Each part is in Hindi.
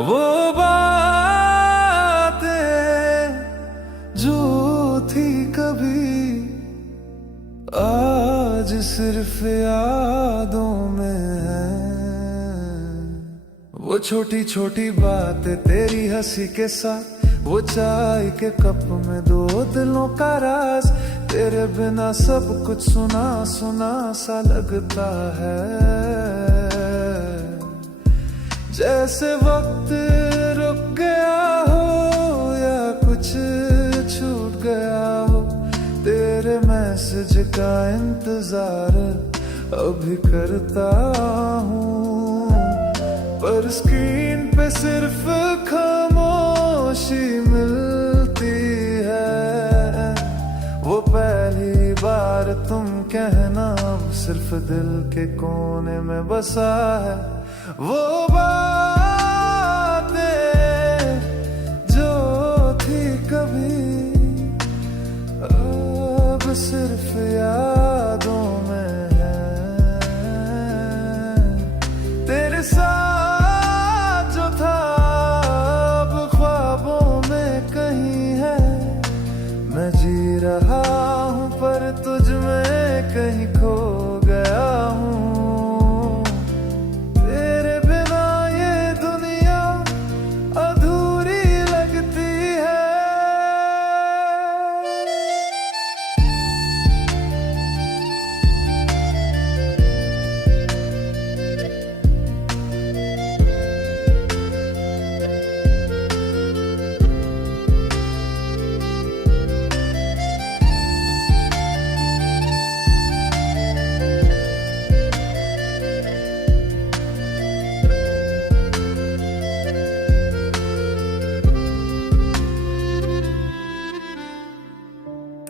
वो बातें जो थी कभी आज सिर्फ यादों में है। वो छोटी छोटी बातें तेरी हंसी के साथ, वो चाय के कप में दो दिलों का राज। तेरे बिना सब कुछ सुना सुना सा लगता है, जैसे वक्त रुक गया हो या कुछ छूट गया हो। तेरे मैसेज का इंतजार अभी करता हूँ, पर स्क्रीन पे सिर्फ खामोशी मिलती है। वो पहली बार तुम कहना अब सिर्फ दिल के कोने में बसा है। वो बातें जो थी कभी अब सिर्फ यादों में है। तेरे साथ जो था अब ख्वाबों में कहीं है। मैं जी रहा हूँ पर तुझ में कहीं खो गया हूँ। तेरे बिना ये दुनिया अधूरी लगती है।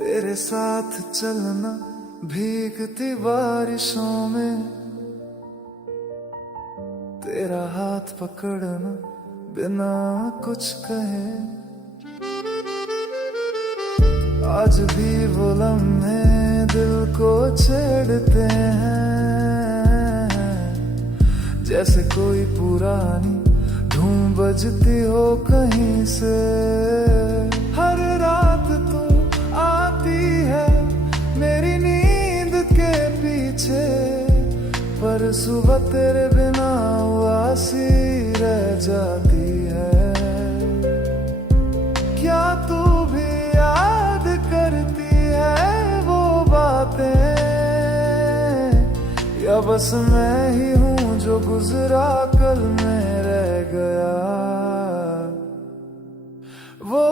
तेरे साथ चलना भीगती बारिशों में, तेरा हाथ पकड़ना बिना कुछ कहे। आज भी वो लम्हे दिल को छेड़ते हैं, जैसे कोई पुरानी धूम बजती हो कहीं से। हर रात तू आती है मेरी नींद के पीछे, पर सुबह तेरे बिना उदासी रह जाती है। क्या तू भी याद करती है वो बातें, या बस मैं ही हूँ जो गुजरा कल में रह गया। वो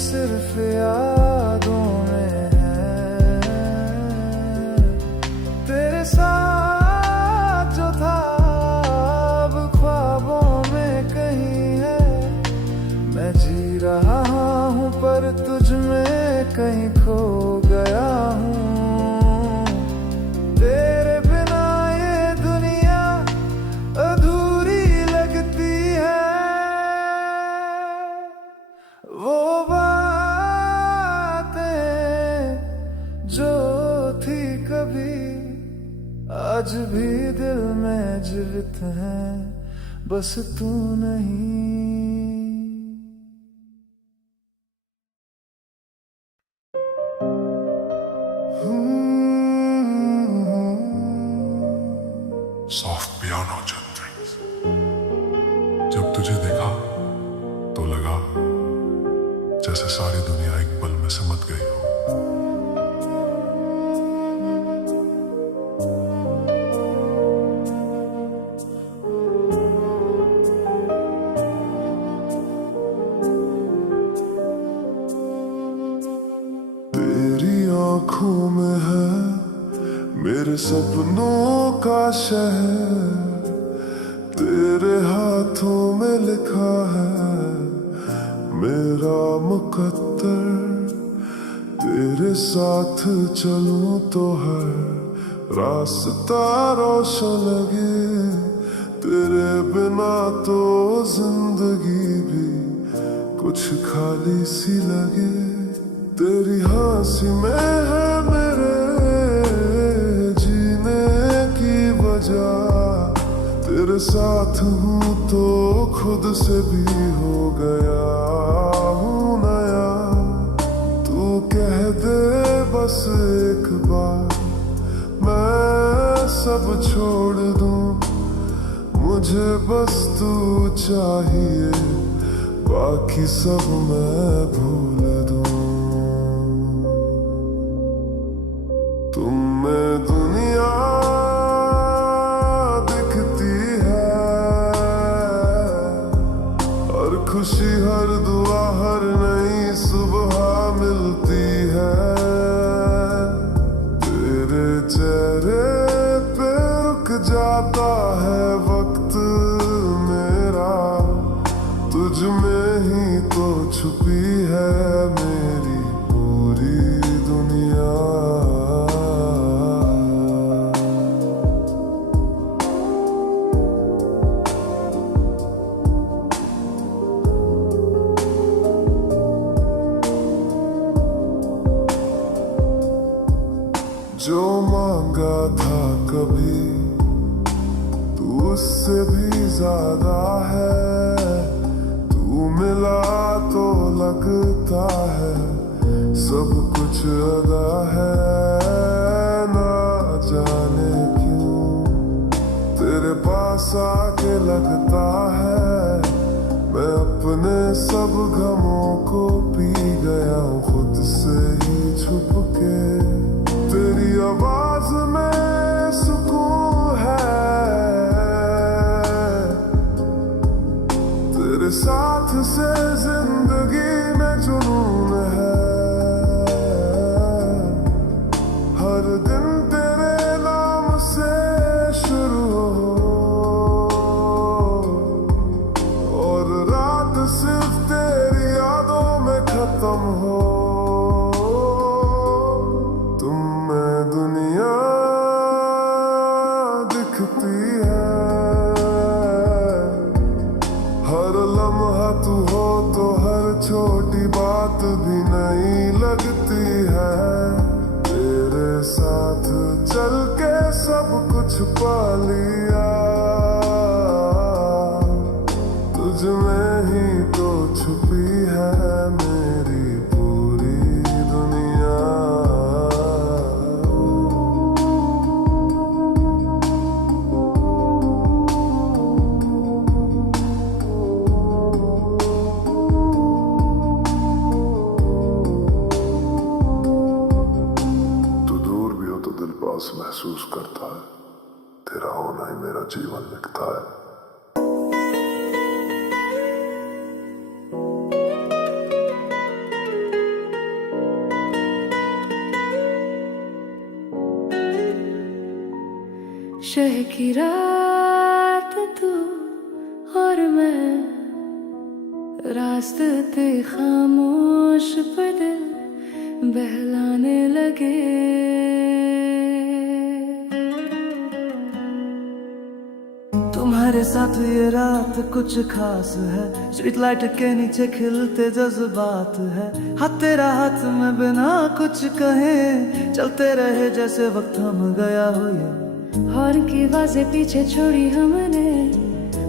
सिर्फ यादों में है। तेरे साथ जो था अब ख्वाबों में कहीं है। मैं जी रहा हूँ पर तुझ में कहीं खो गया हूँ। तेरे बिना ये दुनिया अधूरी लगती है। वो जो थी कभी आज भी दिल में जीवित है, बस तू नहीं। सॉफ्ट पियानो चंद्रिंग्स। जब तुझे देखा तो लगा जैसे सारी दुनिया एक पल में सिमट गई हो। आँखों में है मेरे सपनों का शहर, तेरे हाथों में लिखा है मेरा मुकद्दर। तेरे साथ चलूं तो हर रास्ता रोशन लगे, तेरे बिना तो जिंदगी भी कुछ खाली सी लगे। तेरी हंसी में है मेरे साथ हूँ तो खुद से भी हो गया हूँ नया। तू कह दे बस एक बार मैं सब छोड़ दूँ, मुझे बस तू चाहिए, बाकी सब मैं भूल दूँ। तुम में दुनिया दिखती है, हर खुशी हर दुआ हर नई सुबह मिलती है। तेरे चेहरे पे रुक जाता है वक्त मेरा, तुझ में ही तो छुपी है मेरी पूरी दुनिया। जो मांगा था कभी तू उससे भी ज्यादा है, तू मिला तो लगता है सब कुछ अदा है। ना जाने क्यों तेरे पास आके लगता है मैं अपने सब गमों को पी गया हूँ खुद से ही छुप के। तेरी आवाज में सुकून है, तेरे साथ से जिंदगी में जुनून है। हर दिन तेरे नाम से शुरू हो और रात सिर्फ तेरी यादों में खत्म हो। दुनिया दिखती है, हर लम्हा तू हो तो हर छोटी बात भी नहीं लगती है। तेरे साथ चल के सब कुछ पा लिया, तुझ में ही तो छुपी है मेरी पूरी दुनिया। महसूस करता है तेरा होना ही मेरा जीवन लिखता है। शह की रात तू और मैं, रास्ते खामोश पे दिल बहलाने लगे। तुम्हारे साथ ये रात कुछ खास है, स्ट्रीट लाइट के नीचे खिलते जज्बात है। हाथ तेरा हाथ में बिना कुछ कहे चलते रहे जैसे वक्त थम गया हो। ये हॉर्न की आवाजें पीछे छोड़ी हमने,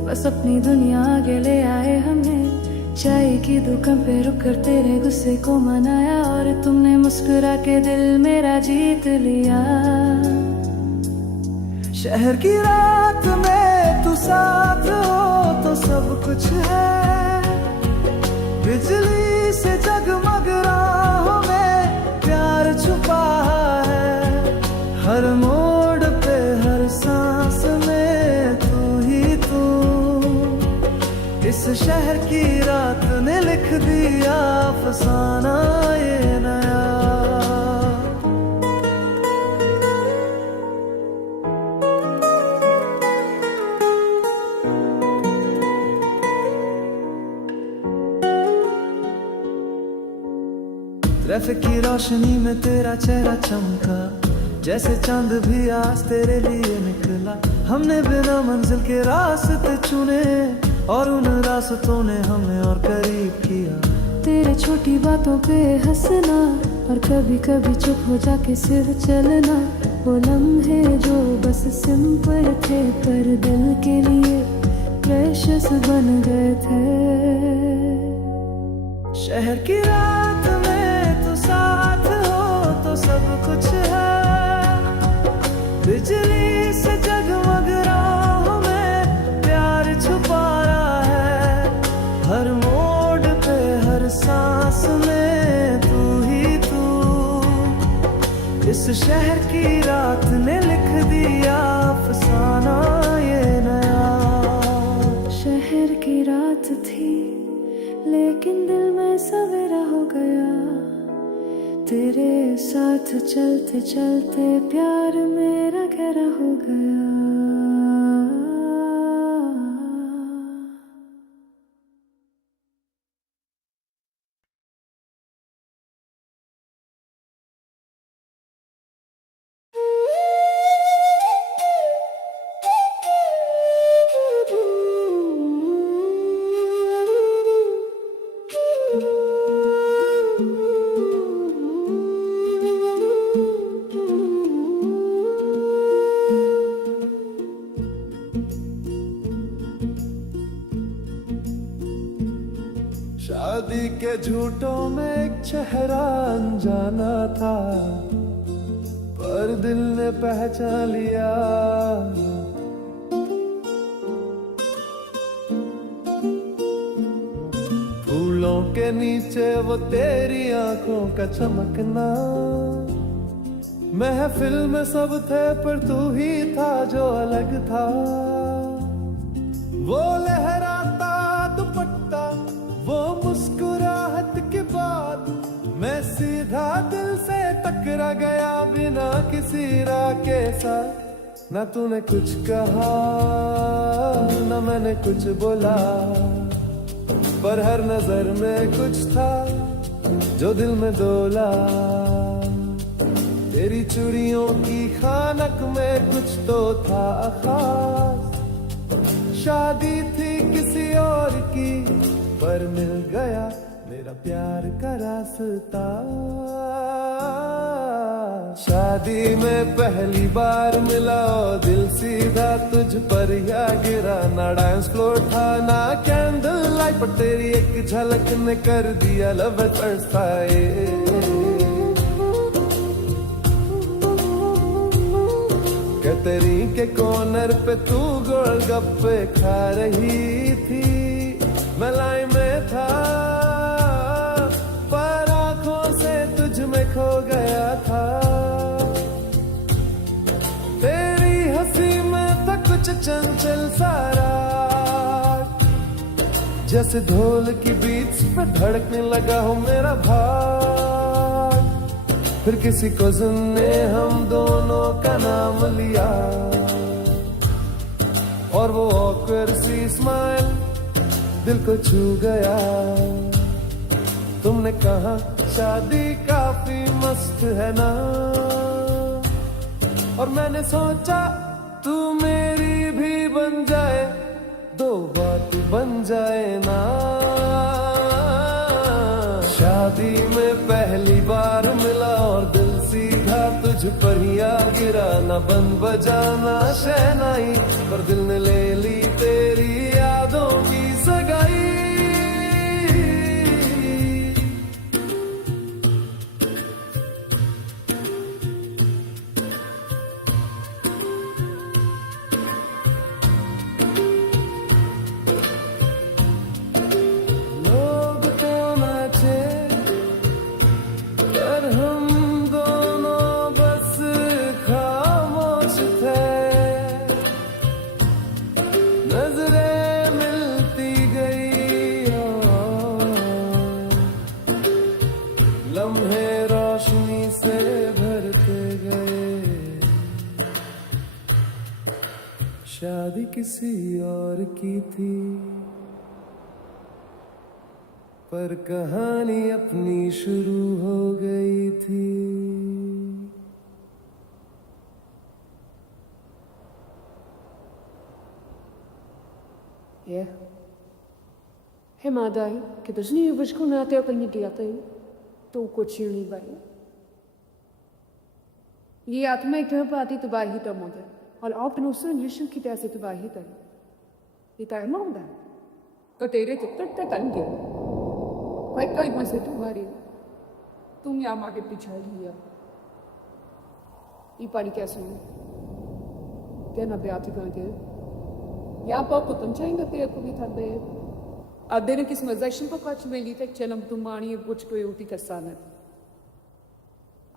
बस अपनी दुनिया आगे ले आए हमने। चाय की दुकान पे रुक कर तेरे गुस्से को मनाया और तुमने मुस्कुरा के दिल मेरा जीत लिया। शहर की रात में तू साथ हो तो सब कुछ है, बिजली से जगमग राहों में प्यार छुपा है। हर मोड़ पे हर सांस में तू ही तू, इस शहर की रात ने लिख दिया अफसाना ये नया। ट्रैफिक की रोशनी में तेरा चेहरा चमका, जैसे चांद भी आज तेरे लिए निकला। हमने बिना मंजिल के रास्ते चुने और उन रास्तों ने हमें और करीब किया। तेरे छोटी बातों पे हंसना और कभी कभी चुप हो जाके सिर्फ चलना, वो लम्हे जो बस सिंपल थे पर दिल के लिए प्रेशियस बन गए थे। शहर की रात में तो साथ हो तो सब कुछ है, बिजली से जगमग राहों में प्यार छुपा रहा है। हर मोड़ पे हर सांस में तू ही तू, इस शहर की रात ने लिख दिया अफसाना ये नया। शहर की रात थी लेकिन दिल में सवेरा हो गया, तेरे साथ चलते चलते प्यार मेरा गहरा हो गया। शादी के झूठों में एक चेहरा अनजाना था, पर दिल ने पहचान लिया। फूलों के नीचे वो तेरी आंखों का चमकना, महफिल में सब थे पर तू ही था जो अलग था। वो लहराता दुपट्टा, वो मुस्कुराहट के बाद मैं सीधा दिल से टकरा गया बिना किसी राह के साथ। ना तूने कुछ कहा ना मैंने कुछ बोला, पर हर नजर में कुछ था जो दिल में डोला। तेरी चूड़ियों की खानक में कुछ तो था खास, शादी थी किसी और की पर मिल गया मेरा प्यार का रास्ता। शादी में पहली बार मिला और दिल सीधा तुझ पर या गिरा। ना डांस फ्लोर था ना कैंडल लाइट, पर तेरी एक झलक ने कर दिया लव एट फर्स्ट साइट। कतरी के कॉर्नर पे तू गोलगप्पे खा रही थी, मलाई में था पर आंखों से तुझ में खो गया था। तेरी हंसी में था कुछ चंचल सारा, जैसे ढोल की बीट्स पे धड़कने लगा हो मेरा भाग। फिर किसी कज़न ने हम दोनों का नाम लिया, और वो ऑकवर्ड सी स्माइल दिल को छू गया। तुमने कहा शादी काफी मस्त है ना, और मैंने सोचा तू मेरी भी बन जाए, दो बात बन जाए ना। शादी में पहली बार मिला और दिल सीधा तुझ पर ही आ गिरा। ना बन बजाना शहनाई, पर दिल ने ले ली तेरी यादों की सगाई। लोग तो नाचे पर हम दोनों बस खामोश थे। नजरें मिलती गई और लम्हे रोशनी से भरते गए। शादी किसी और की थी, पर कहानी अपनी शुरू हो गई थी। Ja. Hé, maar dai, que dus niet over schoenen até o que me diga tem. Tu cochilo vai. ये आत्मा एक तरह पाती तबाही तो मोदे और आप नोसन यशन की तैसे तबाही तर ये तार मोदा तो तेरे तो तंगे कोई मसे तुम्हारी तुम या मागे पीछे लिया ये पानी क्या सुन क्या ना ब्याह करके या पापा तुम चाहेंगे तेरे को भी था दे अदेने किस मजाशन को काच में ली तक चलम तुम मानी कुछ कोई उठी कसानत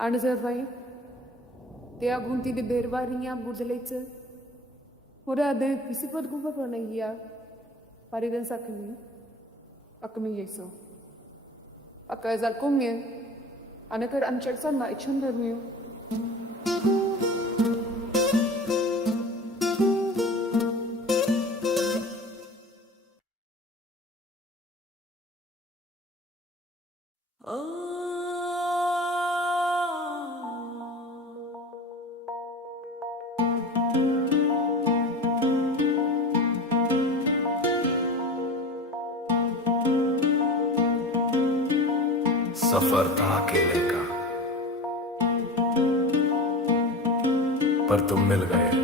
आनजर भाई ते आगुंती दे बेरवारी या बुझलेच होरा दे किसी पद गुबा पर नहीं या पारिदन sakni akmi yeso akazal kumye anakar anchersan na ichundar miyo सफर था अकेले का पर तुम मिल गए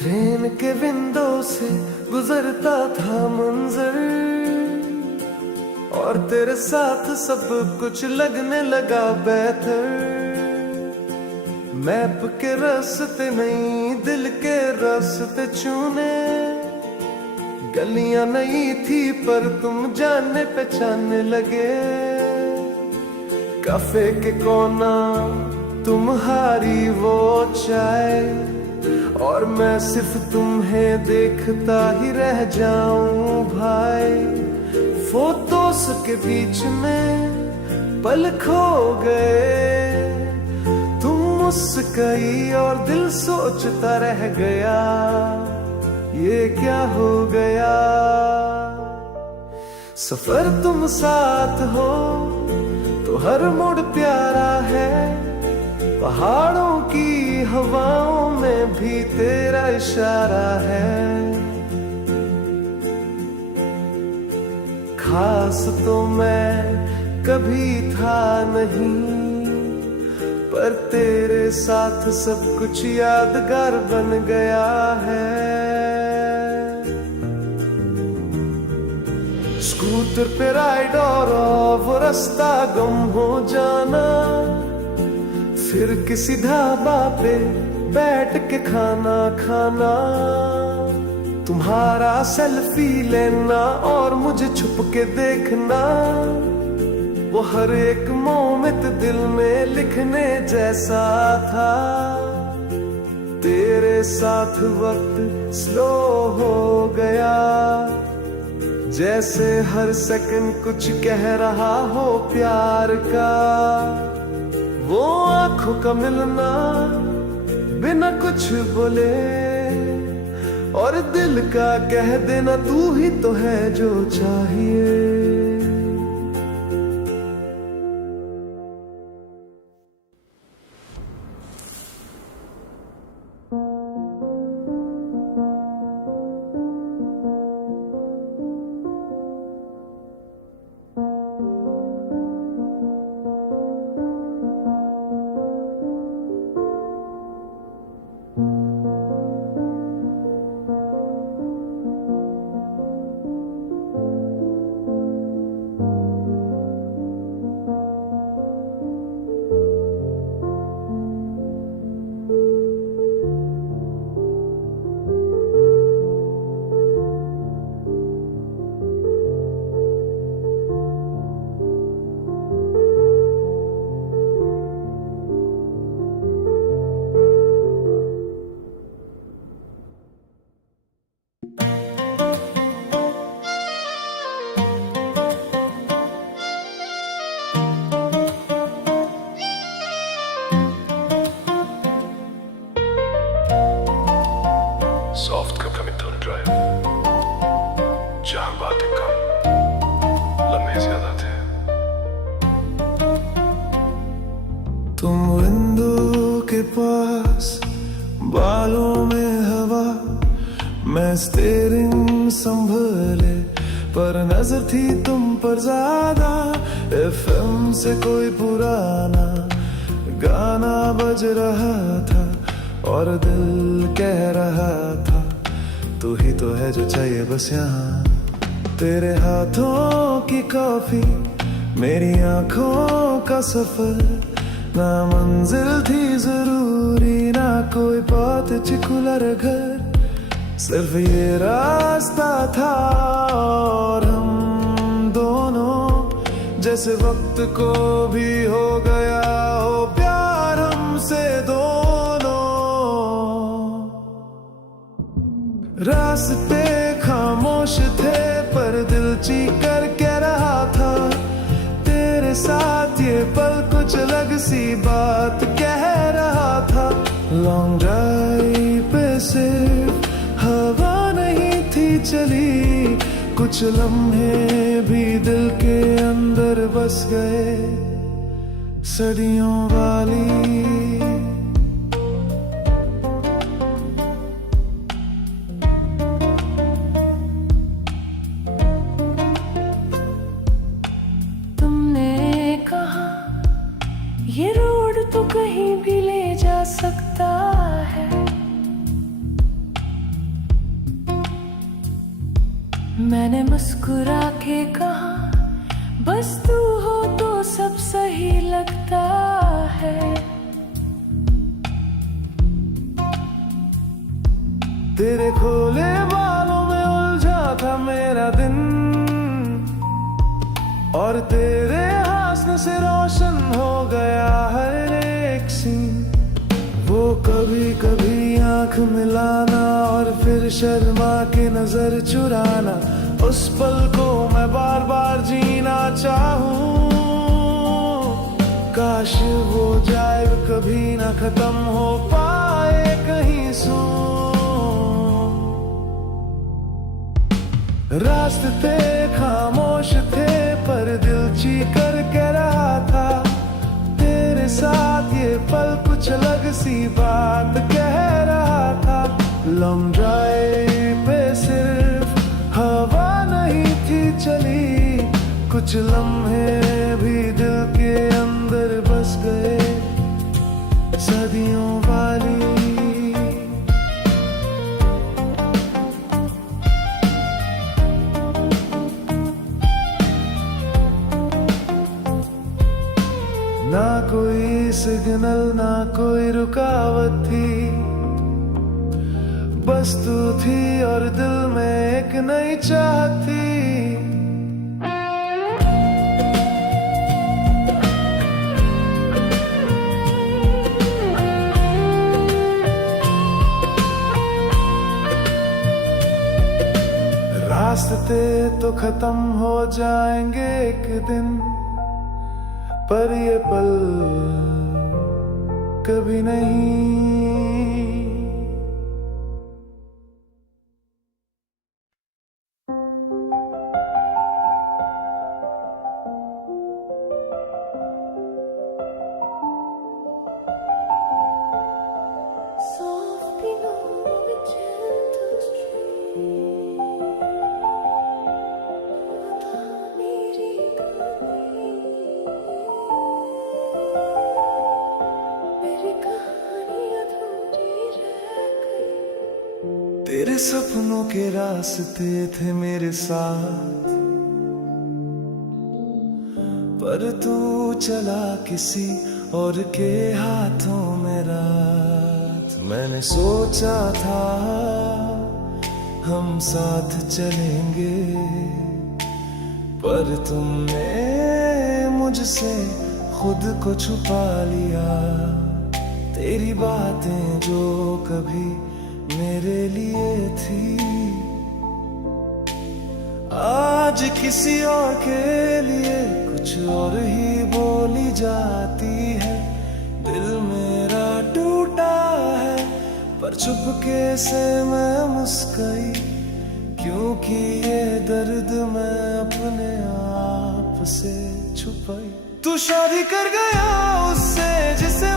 ट्रेन के विंडो से गुजरता था मंजर और तेरे साथ सब कुछ लगने लगा बेहतर मैप के रास्ते नहीं दिल के रास्ते चुने गलियां नहीं थी पर तुम जानने पहचानने लगे कैफे के कोना तुम्हारी वो चाय और मैं सिर्फ तुम्हें देखता ही रह जाऊं भाई फोटोस के बीच में पल खो गए तुम मुस्काई और दिल सोचता रह गया ये क्या हो गया सफर तुम साथ हो तो हर मोड़ प्यारा है पहाड़ों की हवाओं में भी तेरा इशारा है खास तो मैं कभी था नहीं पर तेरे साथ सब कुछ यादगार बन गया है स्कूटर पे राइड और वो रास्ता गम हो जाना फिर किसी ढाबा पे बैठ के खाना खाना तुम्हारा सेल्फी लेना और मुझे छुप के देखना वो हर एक मोमेंट दिल में लिखने जैसा था तेरे साथ वक्त स्लो हो गया जैसे हर सेकंड कुछ कह रहा हो प्यार का वो आंखों का मिलना बिना कुछ बोले और दिल का कह देना तू ही तो है जो चाहिए विंडो के पास, बालों में हवा, मैं स्टीयरिंग संभले, पर नजर थी तुम पर ज्यादा। एफएम से कोई पुराना गाना बज रहा था और दिल कह रहा था तू ही तो है जो चाहिए बस यहाँ। तेरे हाथों की कॉफी, मेरी आंखों का सफर, ना मंजिल थी जरूरी, ना कोई पर्टिकुलर घर, सिर्फ ये रास्ता था और हम दोनों जैसे वक्त को भी हो गया हो प्यार हमसे दोनों। रास्ते खामोश थे पर दिल चीख कर कह रहा था तेरे साथ ये पल कुछ अलग सी बात कह रहा था। लॉन्ग ड्राइव पे सिर्फ हवा नहीं थी चली, कुछ लम्हे भी दिल के अंदर बस गए सदियों वाली। तुमने कहा ये रोड तो कहीं भी ले जा सकता है, मैंने मुस्कुरा के कहा बस तू हो तो सब सही लगता है। तेरे खोले बालों में उलझा था मेरा दिन और तेरे हंसने से रोशन हो गया हर एक सीन। वो कभी कभी आंख मिलाना और फिर शर्मा के नजर चुराना, उस पल को मैं बार बार जीना चाहूं। काश वो जाए कभी ना खत्म हो पाए कहीं सुन। रास्ते खामोश थे पर दिल चीख कर कह रहा था तेरे साथ ये पल कुछ अलग सी बात कह रहा था। लॉन्ग ड्राइव पे सिर्फ हवा नहीं थी चली, कुछ लम्हे भी दिल के अंदर बस गए सदियों वाली। ना कोई सिग्नल ना कोई रुकावट थी, बस तू थी और दिल में एक नई चाहत थी। रास्ते तो खत्म हो जाएंगे एक दिन, पर ये पल कभी नहीं। Softly on the gentle stream, बता मेरी कहानी, मेरी कहानी अधूरी रह गई। तेरे सपनों के रास्ते थे मेरे साथ, पर तू चला किसी और के हाथों में रात। मैंने सोचा था हम साथ चलेंगे, पर तुमने मुझसे खुद को छुपा लिया। तेरी बातें जो कभी मेरे लिए थी, आज किसी और के लिए कुछ और ही बोली जाती है। दिल मेरा टूटा है पर चुपके से मैं मुस्काई, क्योंकि ये दर्द मैं अपने आप से छुपाई। तू शादी कर गया उससे जिसे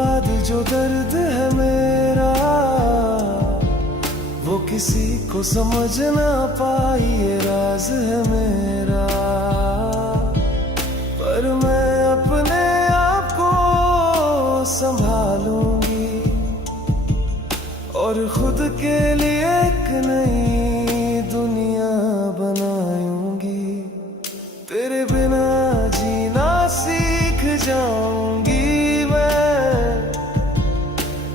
बाद जो दर्द है मेरा वो किसी को समझ ना पाई, ये राज है मेरा। पर मैं अपने आप को संभालूंगी और खुद के लिए एक नई दुनिया बनाऊंगी। तेरे बिना जीना सीख जाऊंगी मैं,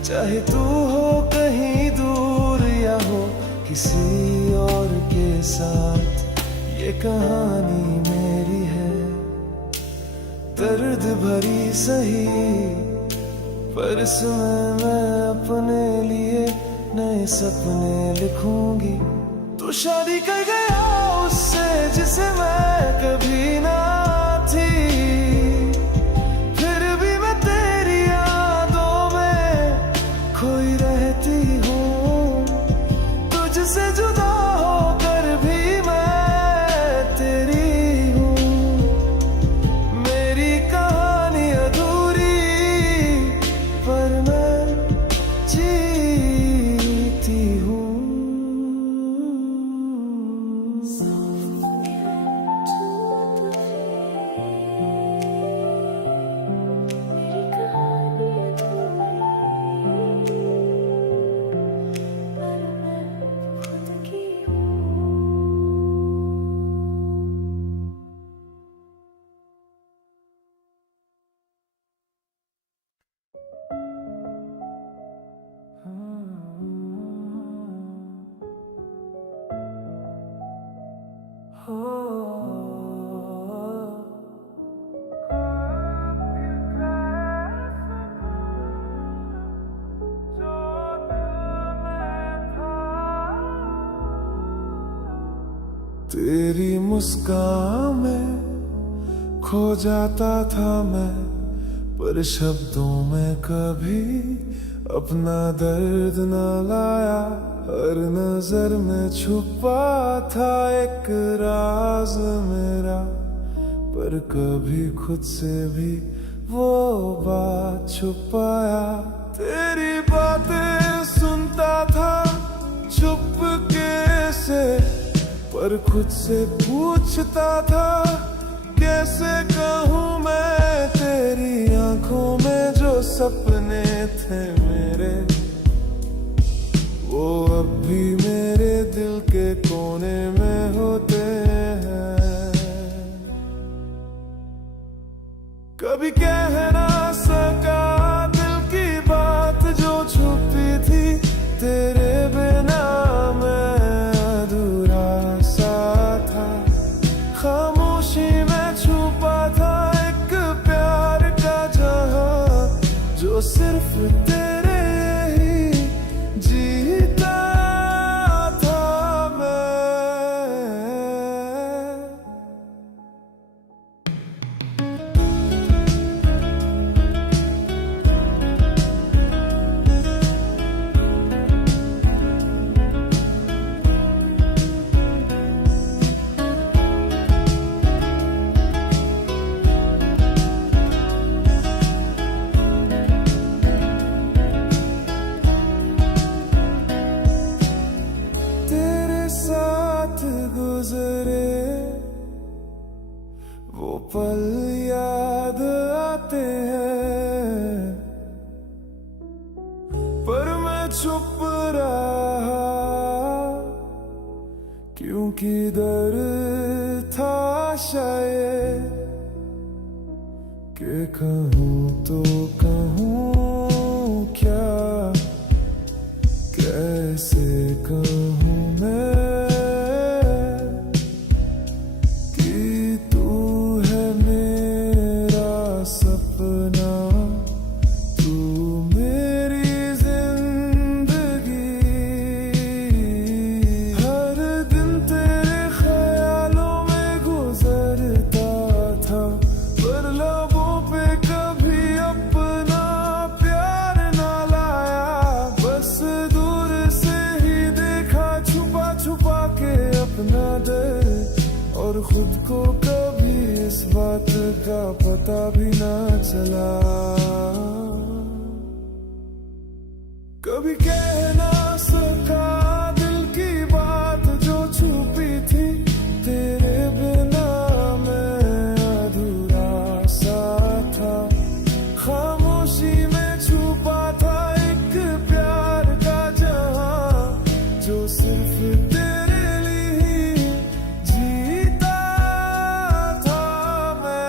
चाहे तू हो कहीं दूर या हो किसी और के साथ। ये कहानी मेरी है, दर्द भरी सही, पर इसमें मैं अपने लिए नए सपने लिखूंगी। तू शादी कर गया उससे जिसे मैं कभी ना थी, फिर भी मैं तेरी यादों में खोई रहती हूँ। तुझसे जुदा होकर भी मैं तेरी हूँ। मेरी कहानी अधूरी पर मैं जीती हूँ। तेरी मुस्कान में खो जाता था मैं, पर शब्दों में कभी अपना दर्द न लाया। हर नजर में छुपा था एक राज मेरा, पर कभी खुद से भी वो बात छुपाया। तेरी बातें सुनता था चुपके से, पर खुद से पूछता था कैसे कहूँ मैं। तेरी आंखों में जो सपने थे मेरे, वो अब भी मेरे दिल के कोने में होते हैं। कभी कह ना सका दिल की बात जो छुपी थी, तेरे बिना मैं अधूरा सा था। खामोशी में छुपा था एक प्यार का जहां, जो सिर्फ तेरे ही जीता था मैं। गुजरे वो पल याद आते हैं, पर मैं चुप रहा क्योंकि डर था शायद कि कहूँ तो कहूँ क्या, कैसे कहूँ मैं पर लबों पे कभी अपना कभी कह ना सका दिल की बात जो छुपी थी, तेरे बिना मैं अधूरा सा था। खामोशी में छुपा था एक प्यार का जहां, जो सिर्फ तेरे लिए ही जीता था मैं।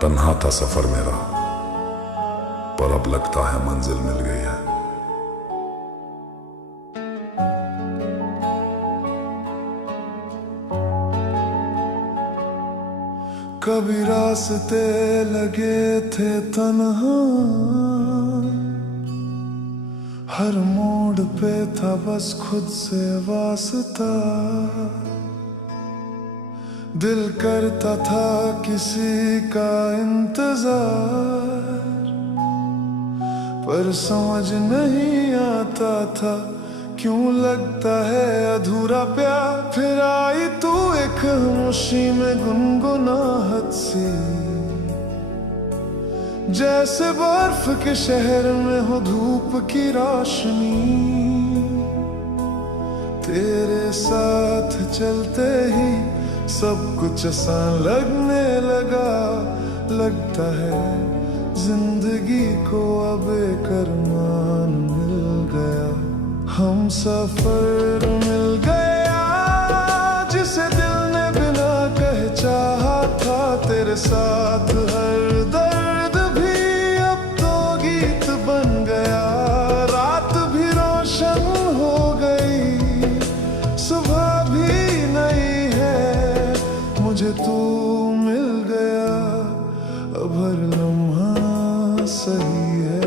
तन्हा था सफर मेरा, पर अब लगता है मंजिल मिल गई है। कभी रास्ते लगे थे तन्हा, हर मोड़ पे था बस खुद से वास्ता। दिल करता था किसी का इंतजार, पर समझ नहीं आता था क्यों लगता है अधूरा प्यार। फिर आई तू एक खामोशी में गुनगुनाहट सी, जैसे बर्फ के शहर में हो धूप की रोशनी। तेरे साथ चलते ही सब कुछ आसान लगने लगा, लगता है जिंदगी को अब एक अरमान मिल गया। हम सफर मिल गया जिसे दिल ने बिना कहे चाहा था। तेरे साथ हर दर्द भी अब तो गीत बन गया। रात भी रोशन हो गई, सुबह भी नई है, मुझे तू मिल गया। अब हर लम्हा सही है।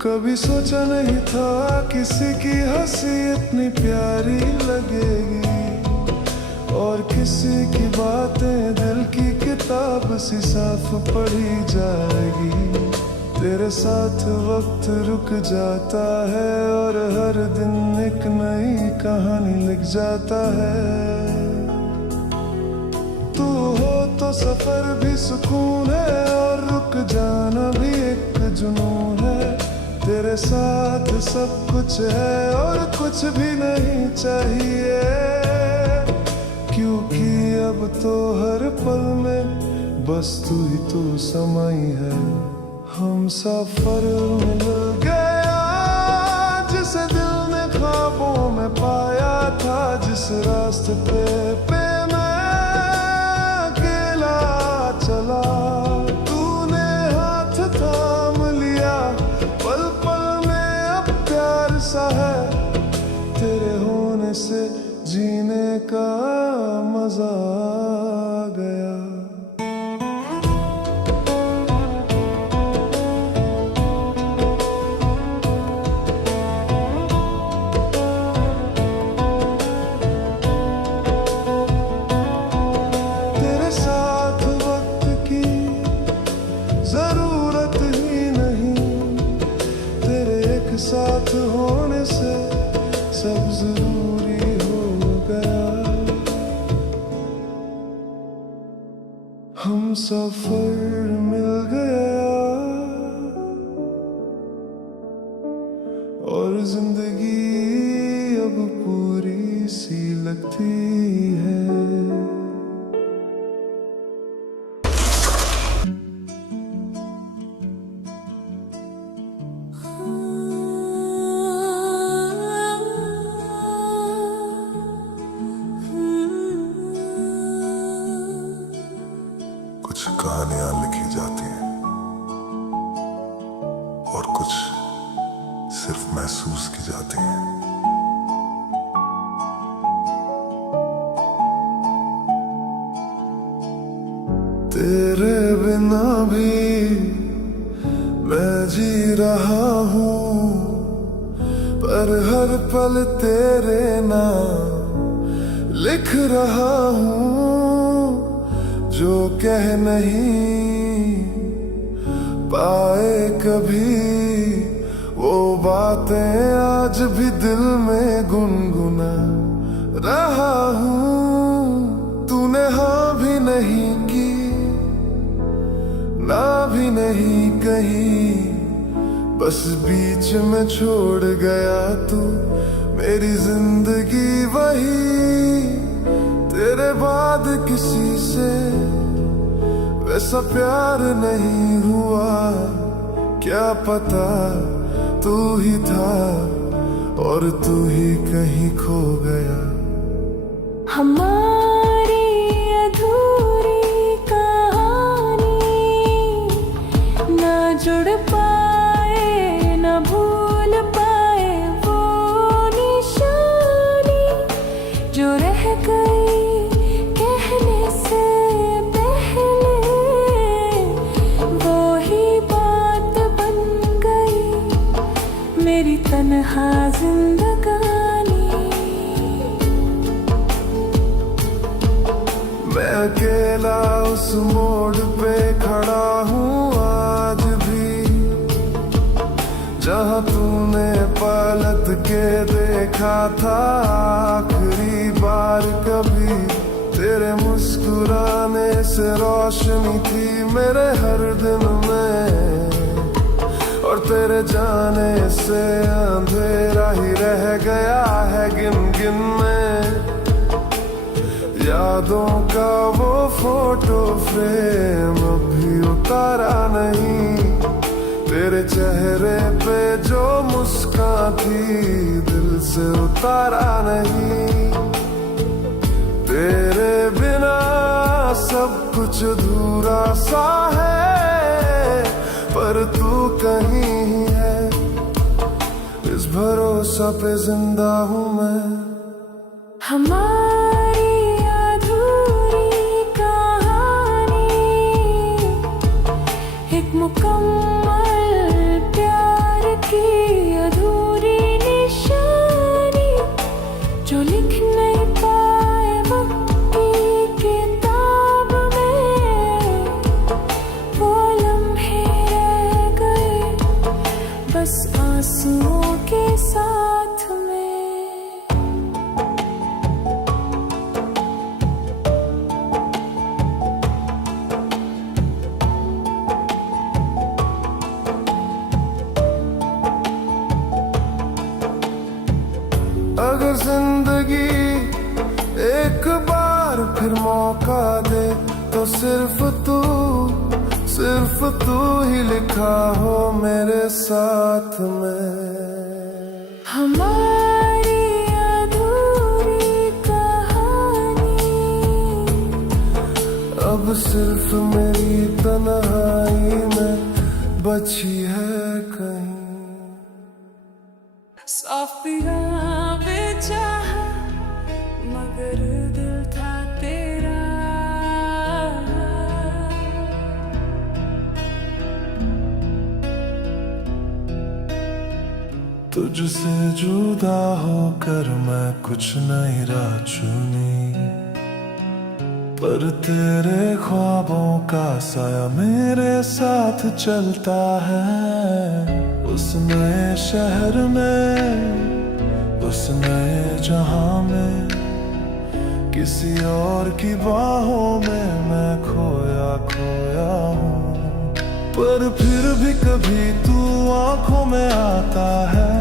कभी सोचा नहीं था किसी की हंसी इतनी प्यारी लगेगी, और किसी की बातें दिल की किताब सी साफ पढ़ी जाएगी। तेरे साथ वक्त रुक जाता है और हर दिन एक नई कहानी लिख जाता है। तू हो तो सफर भी सुकून है और रुक जाना भी एक जुनून है। तेरे साथ सब कुछ है और कुछ भी नहीं चाहिए, क्योंकि अब तो हर पल में बस तू ही तू समाई है। हम सफर मिल गया जिसे दिल ने ख्वाबों में पाया था। जिस रास्ते पे मैं अकेला चला, तूने हाथ थाम लिया। पल पल में अब प्यार सा है, तेरे होने से जीने का मजा आ गया। तेरे साथ वक्त की जरूरत ही नहीं, तेरे एक साथ होने से सब जरूरी हो गया। हम सफर मिल गया और जिंदगी अब पूरी सी लगती है। कुछ कहानियां लिखी जाती हैं और कुछ सिर्फ महसूस की जाती हैं। तेरे बिना भी मैं जी रहा हूँ, पर हर पल तेरे नाम लिख रहा हूँ। जो कह नहीं पाए कभी वो बातें आज भी दिल में गुनगुना रहा हूँ। तूने हाँ भी नहीं की, ना भी नहीं कही, बस बीच में छोड़ गया तू मेरी जिंदगी वही। तेरे बाद किसी से वैसा प्यार नहीं हुआ, क्या पता तू ही था और तू ही कहीं खो गया। हमारी अधूरी कहानी ना जुड़ पाए, ना भूल पाए वो निशानी जो रह गई कहने से पहले। वो ही बात बन गई मेरी तन्हा जिंदगानी। मैं अकेला उस मोड़ पे खड़ा हूँ आज भी, जहाँ तूने पलट के देखा था आखिरी बार कभी। तेरे मुस्कुराने से रोशनी थी मेरे हर दिन में, और तेरे जाने से अंधेरा ही रह गया है गिन गिन में। यादों का वो फोटो फ्रेम अभी उतारा नहीं, तेरे चेहरे पे जो मुस्कान थी दिल से उतारा नहीं। तेरे बिना सब कुछ अधूरा सा है, पर तू कहीं है, इस भरोसा पे जिंदा हूँ मैं। हमारी अधूरी कहानी एक मुकम्मल प्यार की अधूरी निशानी जो लिख नहीं पाए वक्त की किताब में। वो लम्हे रह गए बस आंसुओं के साथ में। अगर जिंदगी एक बार फिर मौका दे तो सिर्फ तू ही लिखा हो मेरे साथ में। हमारी अधूरी कहानी अब सिर्फ मेरी तन्हाई में बची है कहीं। साफ पिया बेचाह मगर दिल था तेरा। तुझसे जुदा होकर मैं कुछ नहीं रहा चुनी, पर तेरे ख्वाबों का साया मेरे साथ चलता है। उस नए शहर में, उस नए जहां में, किसी और की बाहों में मैं खोया खोया हूँ। पर फिर भी कभी तू आंखों में आता है,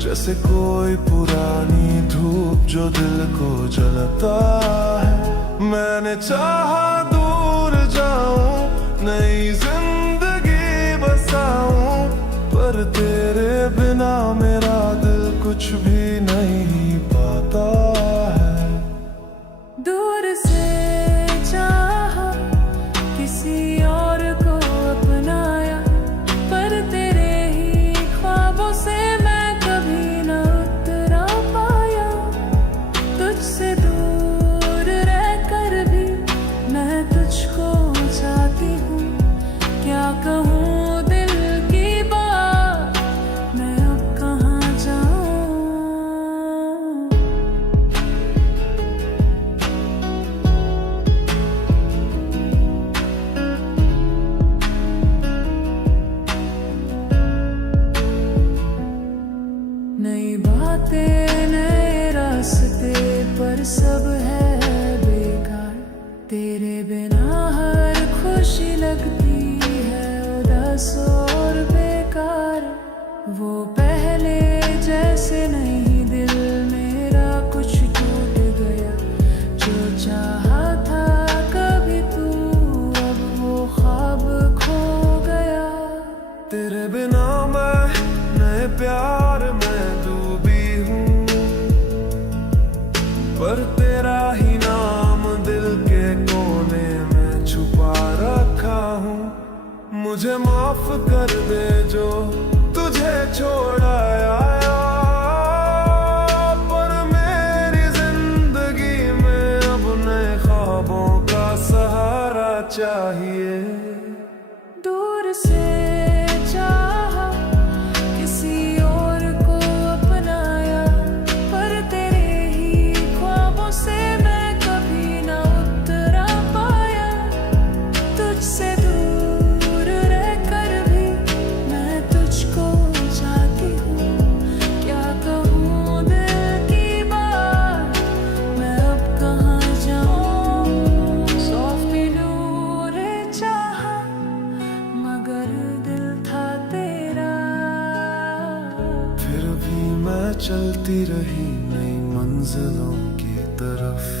जैसे कोई पुरानी धूप जो दिल को जलता है। मैंने चाहा दूर जाऊं, नई जिंदगी बसाऊं, पर तेरे बिना मेरा दिल कुछ भी नहीं पाता है। दूर से पर तेरा ही नाम दिल के कोने में छुपा रखा हूँ। मुझे माफ कर दे जो तुझे छोड़ आया, पर मेरी जिंदगी में अब नए ख्वाबों का सहारा चाहिए। दूर से चाहा, किसी और को अपनाया, पर तेरे ही ख्वाबों से मैं कभी ना उतरा पाया। तुझसे दूर रहकर भी मैं तुझको चाहती हूँ। क्या कहूँ दिल की बात, मैं अब कहाँ जाऊँ। सौ मिनूं रे चाहा, मगर दिल था तेरा। फिर भी मैं चलती रही नई मंजिलों की तरफ।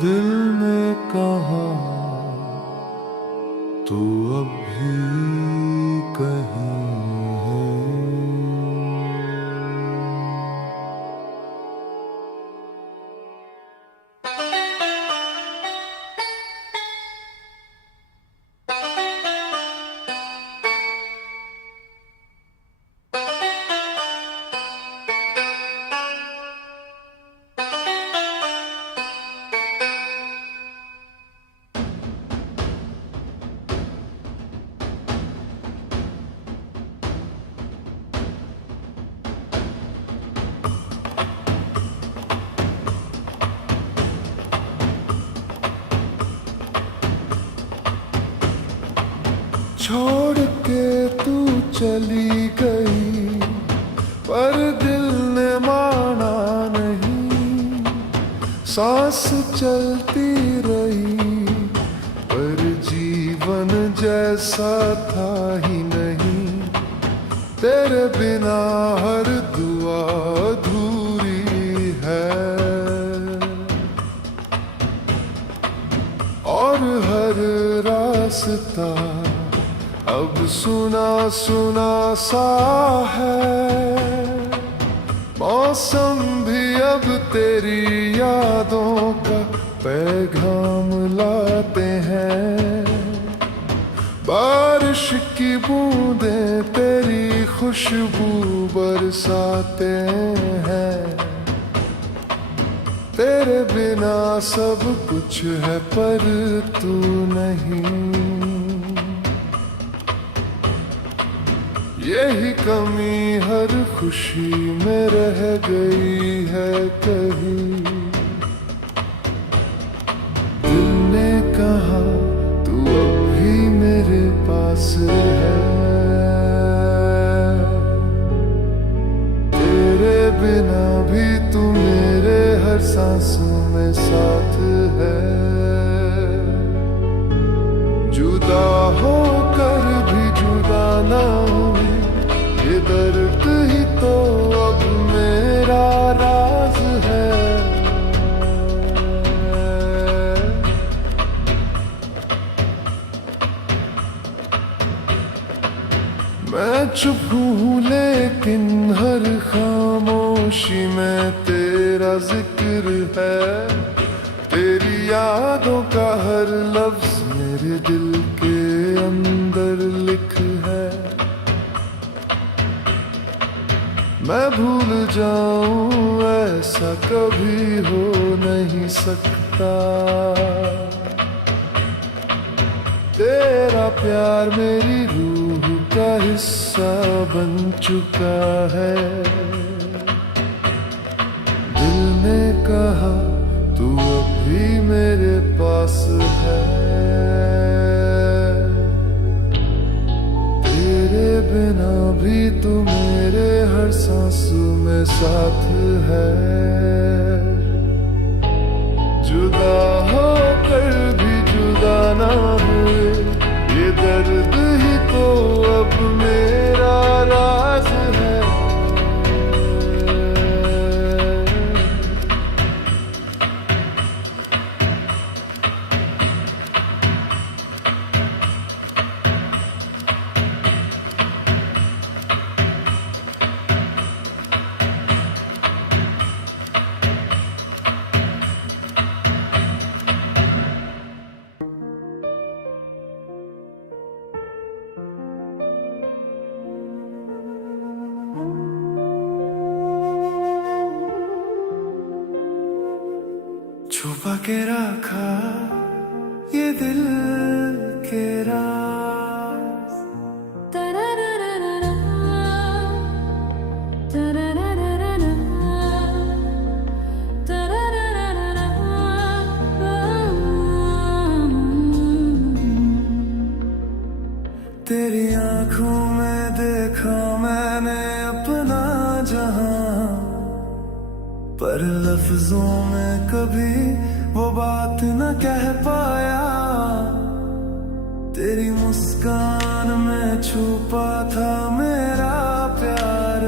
दिल ने कहा तू अब भी कहीं है। छोड़ के तू चली गई, पर दिल ने माना नहीं। सांस चलती रही, पर जीवन जैसा था ही नहीं। तेरे बिना हर दुआ अधूरी है, और हर रास्ता अब सुना सुना सा है। मौसम भी अब तेरी यादों का पैगाम लाते हैं। बारिश की बूंदें तेरी खुशबू बरसाते हैं। तेरे बिना सब कुछ है पर तू नहीं। यही कमी हर खुशी में रह गई है कहीं। दिल ने कहा तू अब भी मेरे पास है। तेरे बिना भी तू मेरे हर सांसों में साथ है। जुदा होकर भी जुदा ना हुई, ये दर्द ही तो अब मेरा राज है। मैं चुप हूँ लेकिन हर खामोशी में तेरा जिक्र है। तेरी यादों का हर लफ्ज मेरे दिल के अंदर भूल जाऊं ऐसा कभी हो नहीं सकता। तेरा प्यार मेरी रूह का हिस्सा बन चुका है। दिल ने कहा तू अब भी मेरे पास है। तेरे बिना भी तू मेरे हर सांस में साथ है। जुदा होकर भी जुदा ना हुए, ये दर्द ही तो अब मेरा राज है। छुपा के रखा ये दिल के राज। तररररररा, तररररररा, तररररररा। तेरी आंखों में देखा मैंने अपना जहां, पर लफ्जों में कभी वो बात न कह पाया। तेरी मुस्कान में छुपा था मेरा प्यार,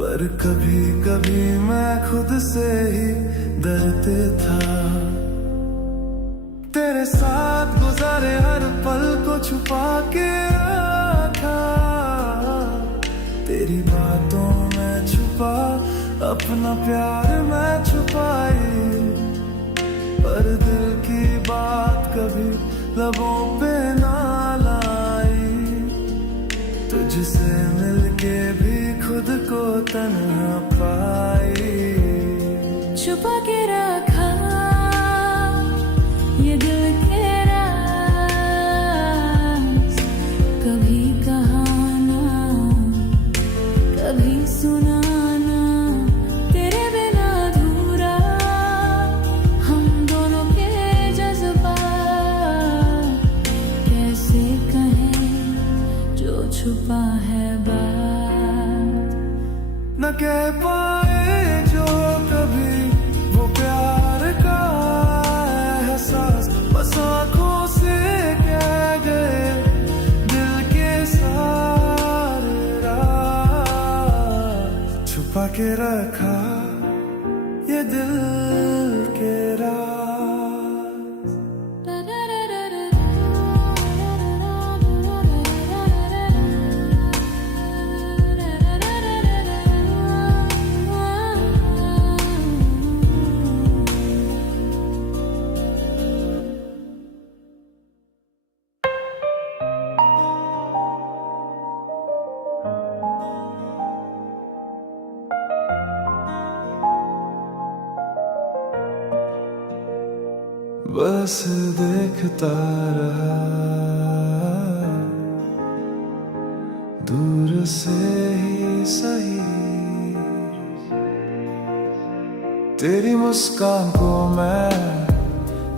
पर कभी कभी मैं खुद से ही डरते था। तेरे साथ गुजारे हर पल को छुपा के रखा। तेरी बातों में छुपा अपना प्यार मैं छुपाई, पर दिल की बात कभी लबों पे ना लाई। तुझसे मिलके भी खुद को तन्हा पाई। छुपा के रखा ये दिल के राज, कभी कहा ना कभी सुना ना। तेरे बिना अधूरा हम दोनों के जज्बात, कैसे कहें जो छुपा है बात। न कह पाए जो कभी वो प्यार का एहसास, बस आंखों से कह गए दिल के सारे राज। छुपा के रखा ये दिल के राज। बस देखता रहा दूर से ही सही, तेरी मुस्कान को मैं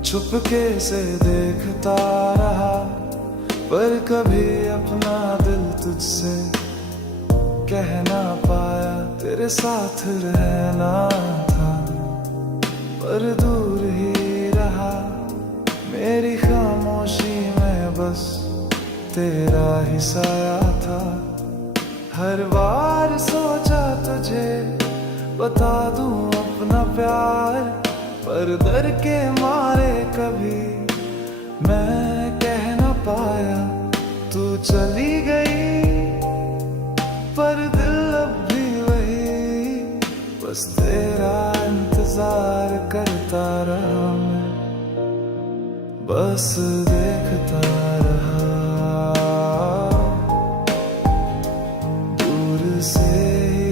चुपके से देखता रहा। पर कभी अपना दिल तुझसे कह ना पाया। तेरे साथ रहना था पर दूर ही रहा। मेरी खामोशी में बस तेरा ही साया था। हर बार सोचा तुझे बता दूं अपना प्यार, पर डर के मारे कभी मैं कह ना पाया। तू चली गई पर दिल अब भी वही, बस तेरा इंतजार करता रहा मैं, बस देखता रहा दूर से ही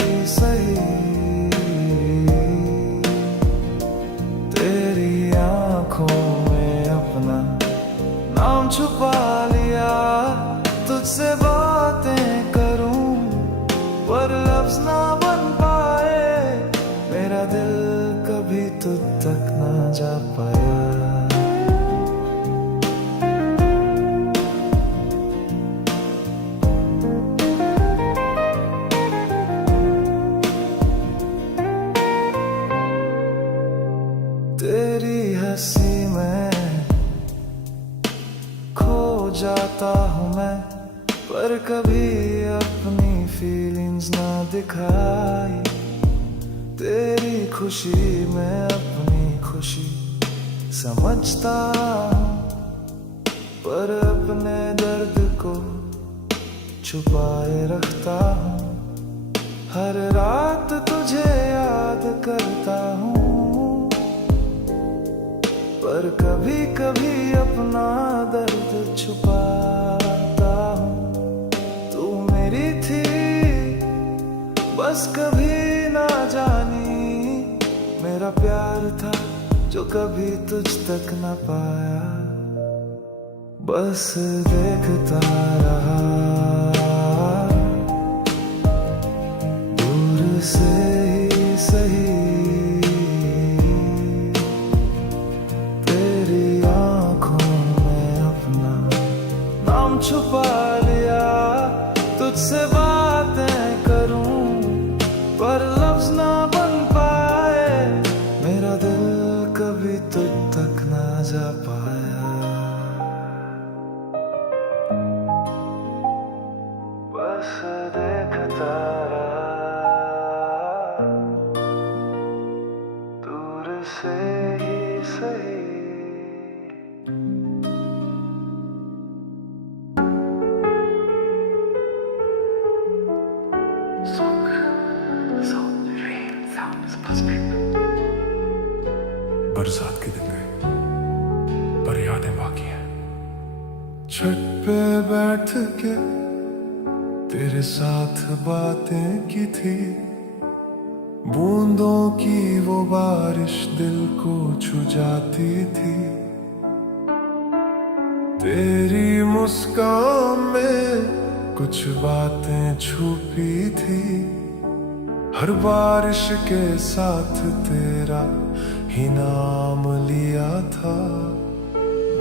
तुझसे बातें करूं पर लफ्ज ना बन पाए, मेरा दिल कभी तुझ तक ना जा पाया। तेरी हंसी में खो जाता हूँ मैं, पर कभी अपनी फीलिंग्स ना दिखाई। तेरी खुशी में अपनी खुशी समझता हूँ, पर अपने दर्द को छुपाए रखता हूँ। हर रात तुझे याद करता हूँ, पर कभी कभी अपना दर्द छुपाता हूँ। तू मेरी थी बस कभी ना जानी, मेरा प्यार था जो कभी तुझ तक ना पाया। बस देखता रहा दूर से ही सही, छुपा लिया। तुझसे बातें करूं पर लफ्ज ना बन पाए, मेरा दिल कभी तुझ तक ना जा पाया। बस देखता रहा दूर से ही सही। बरसात के दिन गए पर यादें बाकी हैं। छत पे बैठ के तेरे साथ बातें की थी, बूंदों की वो बारिश दिल को छू जाती थी। तेरी मुस्कान में कुछ बातें छुपी थी, हर बारिश के साथ तेरा ही नाम लिया था।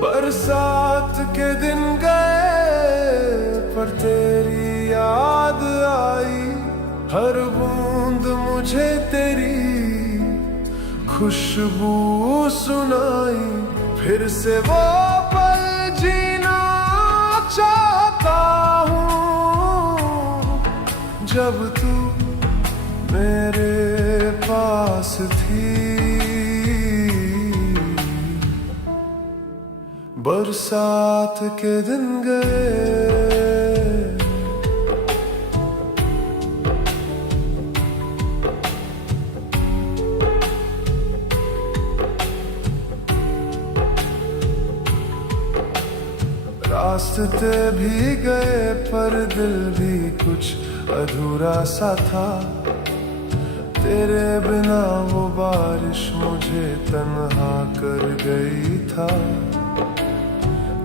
बरसात के दिन गए पर तेरी याद आई, हर बूंद मुझे तेरी खुशबू सुनाई। फिर से वो पल जीना चाहता हूँ जब तू मेरे पास थी। बरसात के दिन गए रास्ते भी गए पर दिल भी कुछ अधूरा सा था। तेरे बिना वो बारिश मुझे तन्हा कर गई था।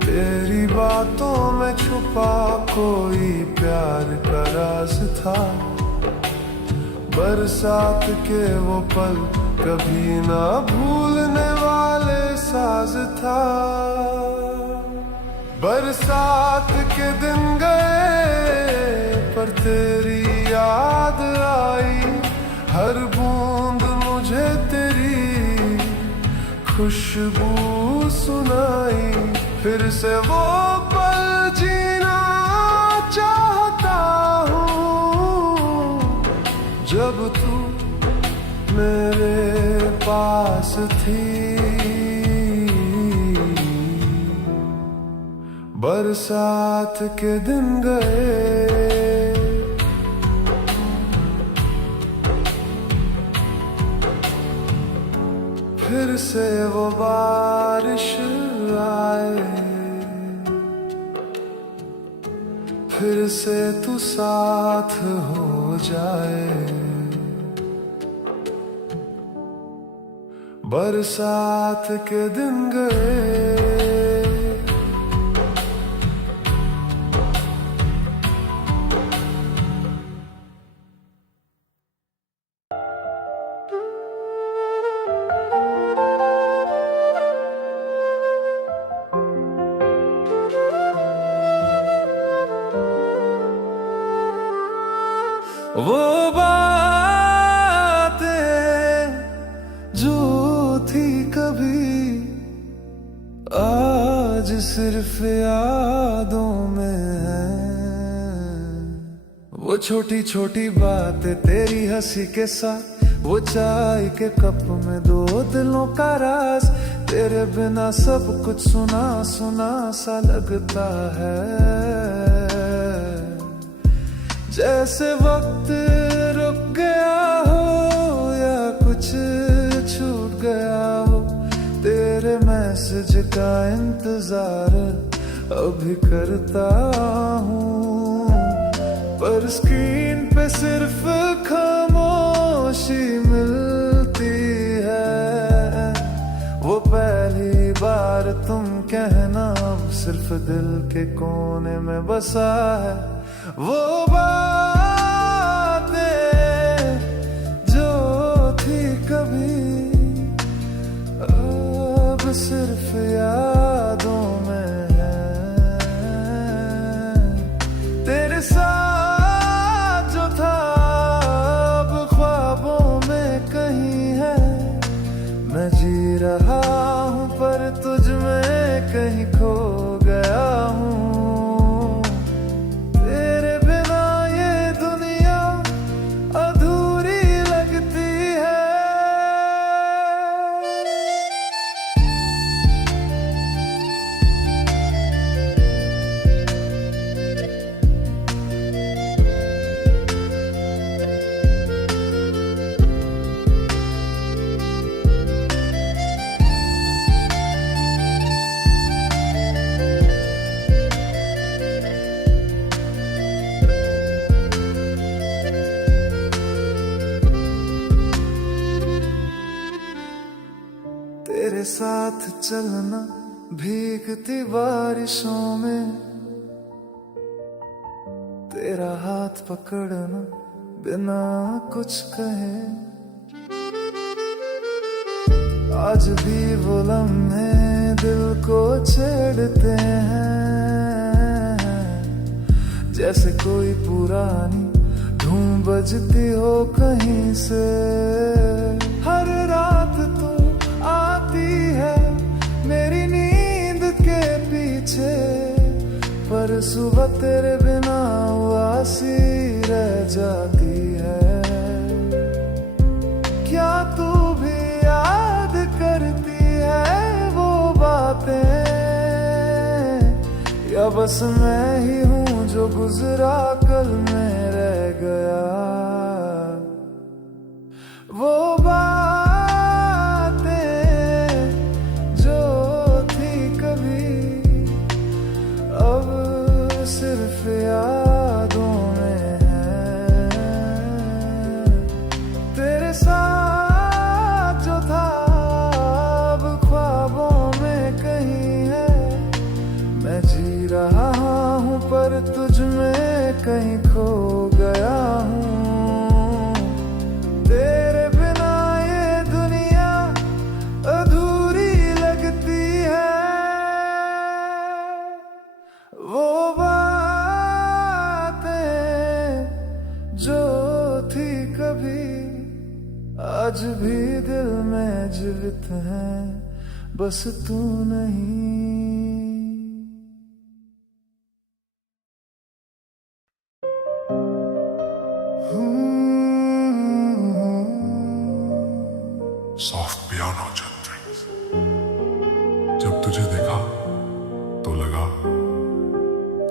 तेरी बातों में छुपा कोई प्यार का राज था। बरसात के वो पल कभी ना भूलने वाले साज था। बरसात के दिन गए पर तेरी याद आई, हर बूंद मुझे तेरी खुशबू सुनाई। फिर से वो पल जीना चाहता हूँ जब तू मेरे पास थी। बरसात के दिन गए फिर से वो बारिश आए, फिर से तू साथ हो जाए। बरसात के दिन गए वो बातें जो थी कभी आज सिर्फ यादों में है। वो छोटी छोटी बातें तेरी हंसी के साथ, वो चाय के कप में दो दिलों का राज, तेरे बिना सब कुछ सुना सुना सा लगता है। जैसे वक्त रुक गया हो या कुछ छूट गया हो, तेरे मैसेज का इंतजार अभी करता हूँ। पर स्क्रीन पे सिर्फ खामोशी मिलती है। वो पहली बार तुम कहना अब सिर्फ दिल के कोने में बसा है। वो बातें जो थी कभी अब सिर्फ यादों में है। तेरे साथ जो था अब ख्वाबों में कहीं है। मैं जी रहा हूँ पर तुझ में कहीं खो गया हूँ। तेरे बिना ये दुनिया अधूरी लगती है। तेरे साथ चलना भीगती बारिशों में, तेरा हाथ पकड़ना बिना कुछ कहे। आज भी वो लम्हे दिल को छेड़ते हैं। जैसे कोई पुरानी धूम बजती हो कहीं से। हर रात तू आती है मेरी नींद के पीछे, पर सुबह तेरे बिना उदासी रह जाती है। क्या तू भी याद करती है वो बातें, या बस मैं ही हूँ जो गुजरा कल में रह गया। वो सिर्फ यादों में है। तेरे साथ जो था अब ख्वाबों में कहीं है। मैं जी रहा हूँ पर तुझ में कहीं खो गया हूँ। तेरे बिना ये दुनिया अधूरी लगती है। वो जो थी कभी आज भी दिल में जीवित है, बस तू नहीं। सॉफ्ट पियानो चलते, जब तुझे देखा तो लगा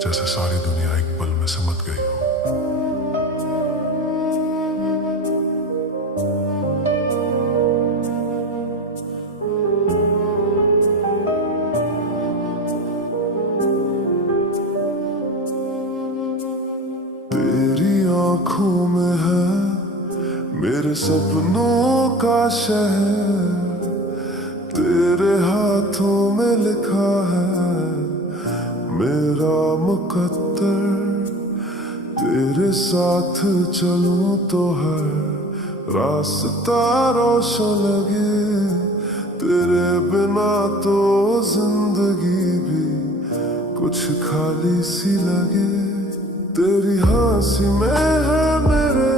जैसे सारी दुनिया एक पल में सिमट गई हो। आँखों में है मेरे सपनों का शहर। तेरे हाथों में लिखा है मेरा मुकद्दर। तेरे साथ चलूं तो हर रास्ता रोशन लगे। तेरे बिना तो जिंदगी भी कुछ खाली सी लगे। तेरी हंसी में है मेरे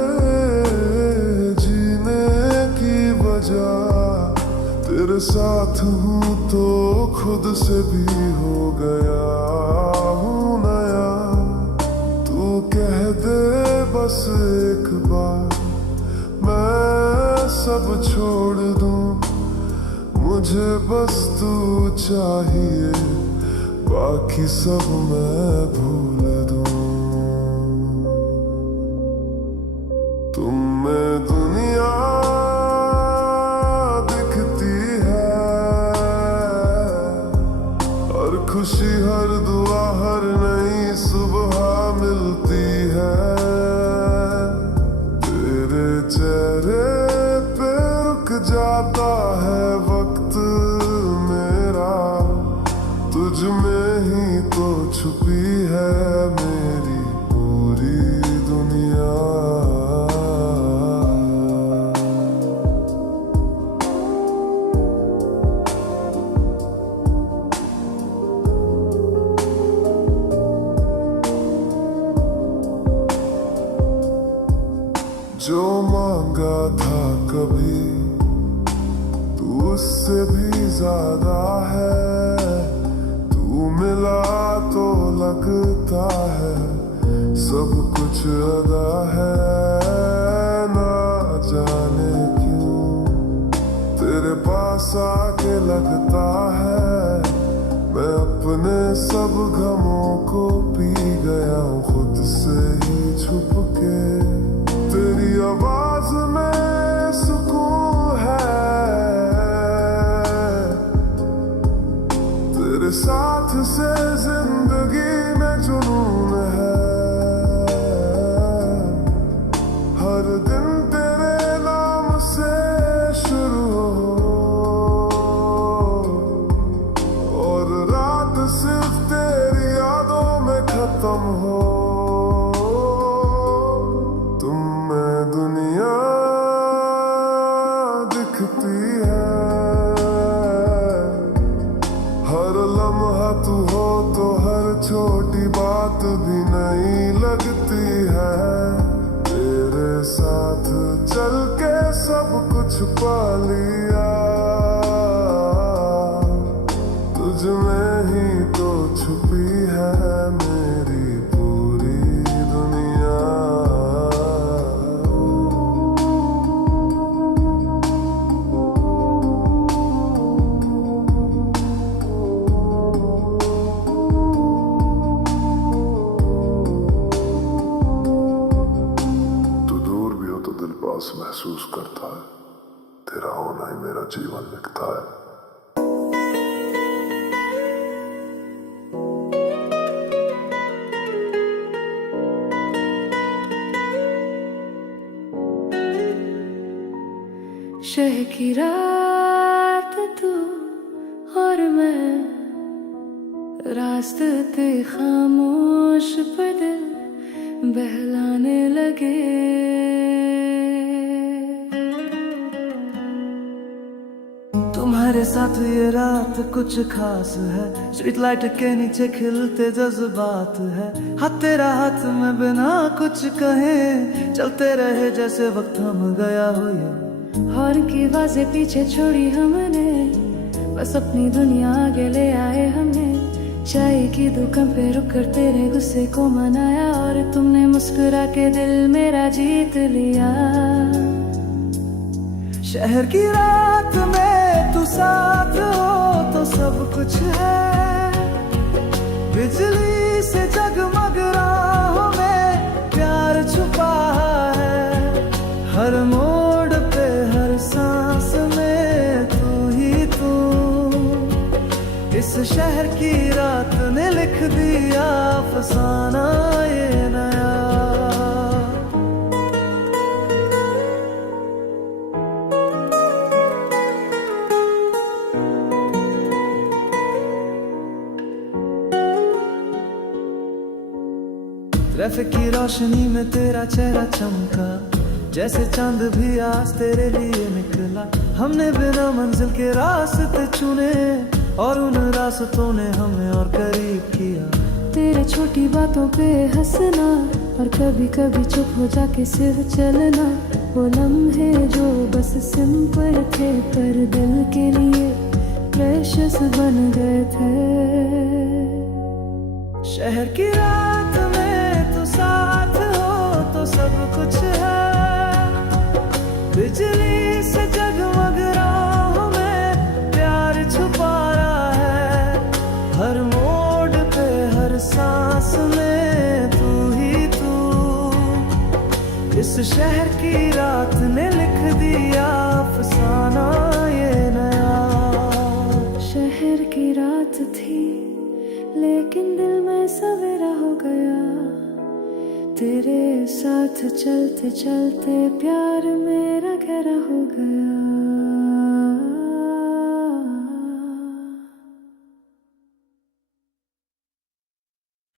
तेरे साथ हूँ तो खुद से भी हो गया हूँ नया। तू कह दे बस एक बार, मैं सब छोड़ दूँ। मुझे बस तू चाहिए, बाकी सब मैं भूल दूँ। तुम में दुनिया दिखती है, हर खुशी हर दुआ हर नई सुबह मिलती है। तेरे चेहरे पे रुक जाता है वक्त मेरा, तुझ में ही तो छुपी है मेरी पूरी दुनिया। जो मांगा था कभी तू उससे भी ज्यादा है। तू मिला तो लगता है सब कुछ अदा है। ना जाने क्यों तेरे पास आके लगता है मैं अपने सब गमों को पी गया हूँ खुद से ही छुप के। तेरी आवाज में सुकून है, तेरे साथ से जिंदगी में जुनून है। हर दिन तेरे नाम से शुरू हो और रात सिर्फ तेरी यादों में खत्म हो। दुनिया दिखती है, हर लम्हा तू हो तो हर छोटी बात भी नहीं लगती है। तेरे साथ चल के सब कुछ पा लिया, तुझ में ही तो छुपी है मेरी पूरी दुनिया। पास महसूस करता है, तेरा होना ही मेरा जीवन लिखता है। शह की रात तू और मैं, रास्ते खामोश बदल बहलाने लगे। तुम्हारे साथ ये रात कुछ खास है, स्ट्रीट लाइट के नीचे खिलते जज्बात है। हाथ तेरा हाथ में बिना कुछ कहे चलते रहे जैसे वक्त थम गया हो। ये हॉर्न की आवाजें पीछे छोड़ी हमने, बस अपनी दुनिया आगे ले आए हमने। चाय की दुकान पे रुक कर तेरे गुस्से को मनाया और तुमने मुस्कुरा के दिल मेरा जीत लिया। शहर की रात में तू साथ हो तो सब कुछ है। बिजली से जगमग राहों में प्यार छुपा है। हर मोड़ पे हर सांस में तू ही तू। इस शहर की रात ने लिख दिया अफसाना ये नया। ट्रैफिक की रोशनी में तेरा चेहरा चमका, जैसे चांद भी आज तेरे लिए निकला। हमने बिना मंजिल के रास्ते चुने और उन रास्तों ने हमें और करीब किया। तेरे छोटी बातों पे हंसना और कभी कभी चुप हो जाके सिर्फ चलना, वो लम्हे जो बस सिंपल थे पर दिल के लिए प्रेशियस बन गए थे। शहर की रात में तो साथ हो तो सब कुछ है, बिजली से जगमग राहों में प्यार छुपा रहा है। हर मोड़ पे हर सांस में तू ही तू, इस शहर की रात ने लिख दिया अफसाना ये नया। शहर की रात थी लेकिन दिल में सवेरा हो गया, तेरे साथ चलते चलते प्यार मेरा गहरा हो गया।